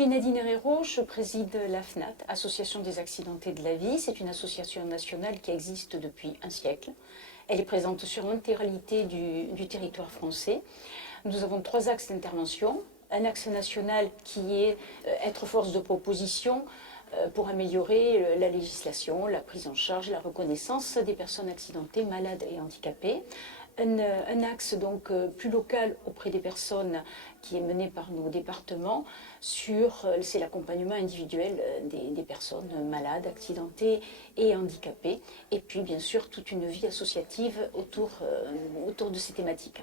suis Nadine Herrero, je préside l'AFNAT, Association des accidentés de la vie. C'est une association nationale qui existe depuis un siècle. Elle est présente sur l'intégralité du territoire français. Nous avons 3 axes d'intervention. Un axe national qui est être force de proposition pour améliorer la législation, la prise en charge, la reconnaissance des personnes accidentées, malades et handicapées. Un axe donc plus local auprès des personnes qui est mené par nos départements c'est l'accompagnement individuel des personnes malades, accidentées et handicapées. Et puis bien sûr toute une vie associative autour de ces thématiques.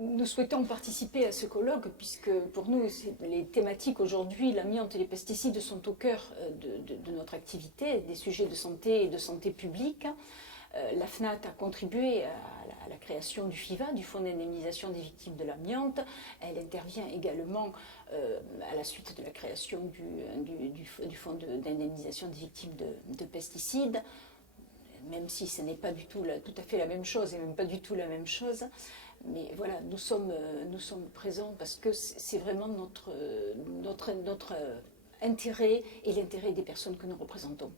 Nous souhaitons participer à ce colloque puisque pour nous, les thématiques aujourd'hui, l'amiante et les pesticides sont au cœur de notre activité, des sujets de santé et de santé publique. L'AFNAT a contribué à la création du FIVA, du Fonds d'indemnisation des victimes de l'amiante. Elle intervient également à la suite de la création du Fonds d'indemnisation des victimes de pesticides, même si ce n'est pas tout à fait la même chose et même pas du tout la même chose. Mais voilà, nous sommes présents parce que c'est vraiment notre intérêt et l'intérêt des personnes que nous représentons.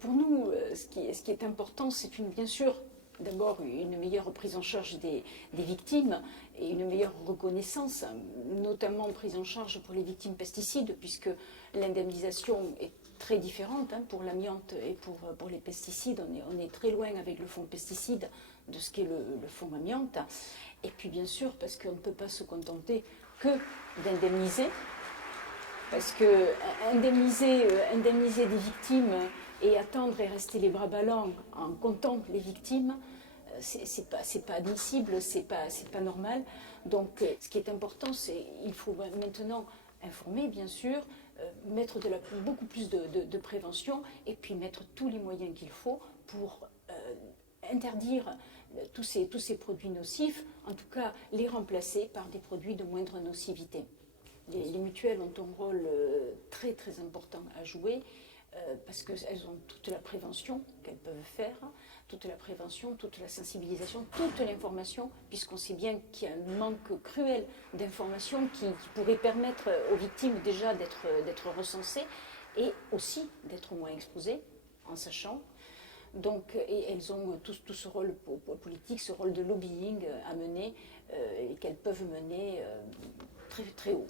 Pour nous, ce qui est important, c'est bien sûr d'abord une meilleure prise en charge des victimes et une meilleure reconnaissance, notamment prise en charge pour les victimes pesticides, puisque l'indemnisation est très différente pour l'amiante et pour les pesticides. On est très loin avec le fonds pesticides de ce qu'est le fonds amiante. Et puis bien sûr, parce qu'on ne peut pas se contenter que d'indemniser, parce que indemniser des victimes et attendre et rester les bras ballants en comptant les victimes, c'est pas admissible, c'est pas normal. Donc ce qui est important, c'est qu'il faut maintenant informer bien sûr, mettre beaucoup plus de prévention et puis mettre tous les moyens qu'il faut pour interdire tous ces produits nocifs, en tout cas les remplacer par des produits de moindre nocivité. Les mutuelles ont un rôle très très important à jouer parce qu'elles ont toute la prévention qu'elles peuvent faire, toute la prévention, toute la sensibilisation, toute l'information, puisqu'on sait bien qu'il y a un manque cruel d'informations qui pourrait permettre aux victimes déjà d'être recensées et aussi d'être moins exposées en sachant. Donc, et elles ont tout ce rôle politique, ce rôle de lobbying à mener et qu'elles peuvent mener très très haut.